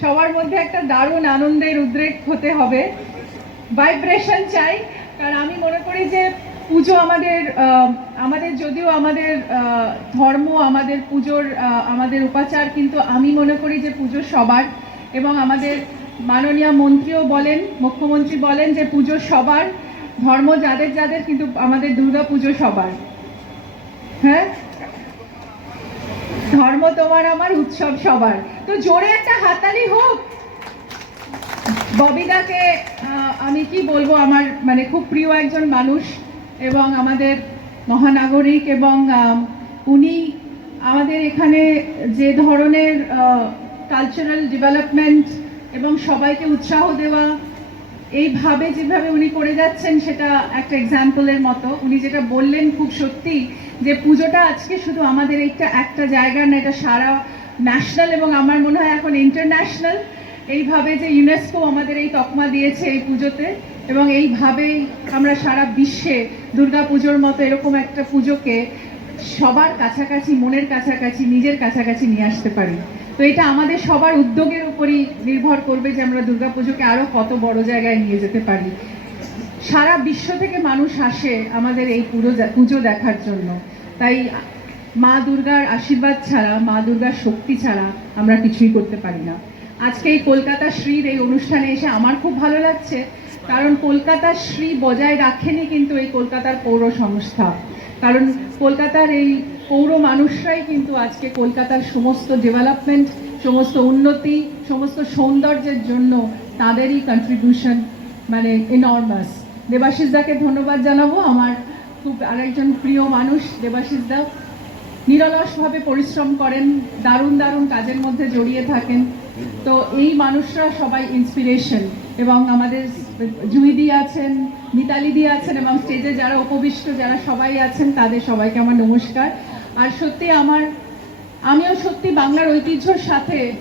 সবার মধ্যে একটা দারুণ আনন্দের উদ্রেক হতে হবে। ভাইব্রেশন চাই কারণ আমি পুজো আমাদের আমাদের যদিও আমাদের ধর্ম, আমাদের পুজোর আমাদের উপাচার, কিন্তু আমি মনে করি যে পুজো সবার। এবং আমাদের মাননীয় মন্ত্রীও বলেন, মুখ্যমন্ত্রী বলেন যে পুজো সবার, ধর্ম যাদের যাদের, কিন্তু আমাদের দুর্গা পুজো সবার। হ্যাঁ? ধর্ম তোমার, আমার, উৎসব সবার। তো জোরে একটা হাতালি হোক। ববিদাকে আমি কি বলব, আমার মানে খুব প্রিয় একজন মানুষ। এবং আমাদের মহানাগরিক এবং উনি আমাদের এখানে যে ধরনের কালচারাল ডেভেলপমেন্ট এবং সবাইকে উৎসাহ দেওয়া, এইভাবে যেভাবে উনি করে যাচ্ছেন সেটা একটা এক্সাম্পলের মতো। উনি যেটা বললেন খুব সত্যি যে পুজোটা আজকে শুধু আমাদের একটা একটা জায়গা না, এটা সারা ন্যাশনাল এবং আমার মনে হয় এখন ইন্টারন্যাশনাল এইভাবে যে ইউনেস্কো আমাদের এই তকমা দিয়েছে এই পুজোতে। এবং এইভাবেই আমরা সারা বিশ্বে দুর্গা পুজোর মতো এরকম একটা পুজোকে সবার কাছাকাছি, মনের কাছাকাছি, নিজের কাছাকাছি নিয়ে আসতে পারি। তো এটা আমাদের সবার উদ্যোগের উপরই নির্ভর করবে যে আমরা দুর্গাপুজোকে আরও কত বড় জায়গায় নিয়ে যেতে পারি। সারা বিশ্ব থেকে মানুষ আসে আমাদের এই পুরো পুজো দেখার জন্য। তাই মা দুর্গার আশীর্বাদ ছাড়া, মা দুর্গার শক্তি ছাড়া আমরা কিছুই করতে পারি না। আজকে এই কলকাতা শ্রীর এই অনুষ্ঠানে এসে আমার খুব ভালো লাগছে। কারণ কলকাতার শ্রী বজায় রাখেনি কিন্তু এই কলকাতার পৌর সংস্থা। কারণ কলকাতার এই পৌর মানুষরাই কিন্তু আজকে কলকাতার সমস্ত ডেভেলপমেন্ট সমস্ত উন্নতি, সমস্ত সৌন্দর্যের জন্য তাদেরই কন্ট্রিবিউশন মানে এনর্মাস দেবাশিস দাকে ধন্যবাদ জানাব। আমার খুব আরেকজন প্রিয় মানুষ দেবাশিস দা। নিরলসভাবে পরিশ্রম করেন, দারুণ দারুণ কাজের মধ্যে জড়িয়ে থাকেন। তো এই মানুষরা সবাই ইন্সপিরেশন এবং আমাদের জুইদি আছেন মিতালি মিতালিদি আছেন এবং স্টেজে যারা উপবিষ্ট, যারা সবাই আছেন, তাদের সবাইকে আমার নমস্কার। আর সত্যি আমার, আমিও সত্যি বাংলার ঐতিহ্যর সাথে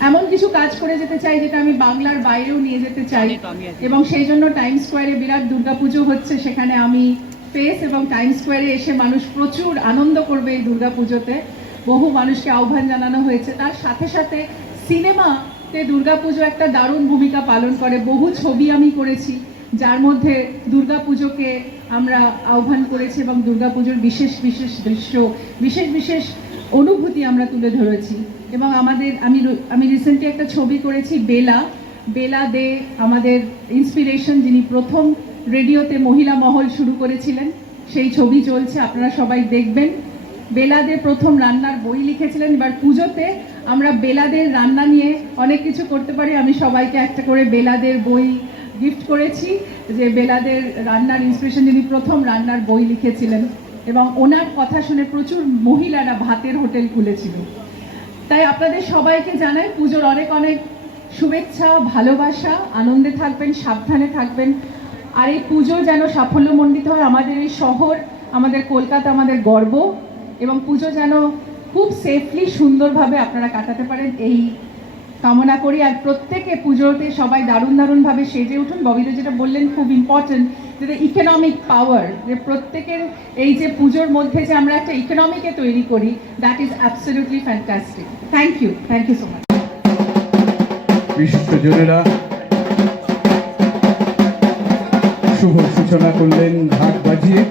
এমন কিছু কাজ করে যেতে চাই যেটা আমি বাংলার বাইরেও নিয়ে যেতে চাই। এবং সেই জন্য টাইম স্কোয়ারে বিরাট দুর্গাপুজো হচ্ছে, সেখানে আমি ফেস এবং টাইম স্কোয়ারে এসে মানুষ প্রচুর আনন্দ করবে এই দুর্গাপুজোতে। বহু মানুষকে আহ্বান জানানো হয়েছে। তার সাথে সাথে সিনেমাতে দুর্গাপুজো একটা দারুণ ভূমিকা পালন করে। বহু ছবি আমি করেছি, যার মধ্যে দুর্গাপুজোকে আমরা আহ্বান করেছি এবং দুর্গাপুজোর বিশেষ বিশেষ দৃশ্য, বিশেষ বিশেষ অনুভূতি আমরা তুলে ধরেছি। এবং আমাদের, আমি আমি রিসেন্টলি একটা ছবি করেছি, বেলা। বেলা দে আমাদের ইন্সপিরেশন যিনি প্রথম রেডিওতে মহিলা মহল শুরু করেছিলেন, সেই ছবি চলছে, আপনারা সবাই দেখবেন। বেলা দে প্রথম রান্নার বই লিখেছিলেন, এবার পুজোতে আমরা বেলাদের রান্না নিয়ে অনেক কিছু করতে পারি। আমি সবাইকে একটা করে বেলাদের বই গিফট করেছি, যে বেলাদের রান্নার ইন্সপিরেশন যিনি প্রথম রান্নার বই লিখেছিলেন এবং ওনার কথা শুনে প্রচুর মহিলারা ভাতের হোটেল খুলেছিল। তাই আপনাদের সবাইকে জানাই পুজোর অনেক অনেক শুভেচ্ছা, ভালোবাসা, আনন্দে থাকবেন, সাবধানে থাকবেন। আর এই পুজো যেন সাফল্যমণ্ডিত হয়, আমাদের এই শহর, আমাদের কলকাতা, আমাদের গর্ব এবং পুজো যেন খুব সেফলি সুন্দরভাবে আপনারা কাটাতে পারেন। এই কামনা করি আর প্রত্যেকে পুজোতে সবাই দারুণ দারুণভাবে সেজে উঠুন। ববিদা যেটা বললেন, খুব ইম্পর্টেন্ট যেটা ইকোনমিক পাওয়ার যে প্রত্যেকের এই যে পুজোর মধ্যে যে আমরা একটা ইকোনমিকে তৈরি করি that is absolutely fantastic thank you thank you so much বিশ্বজনেরা, শুভ সূচনা করলেন ঢাক বাজিয়ে।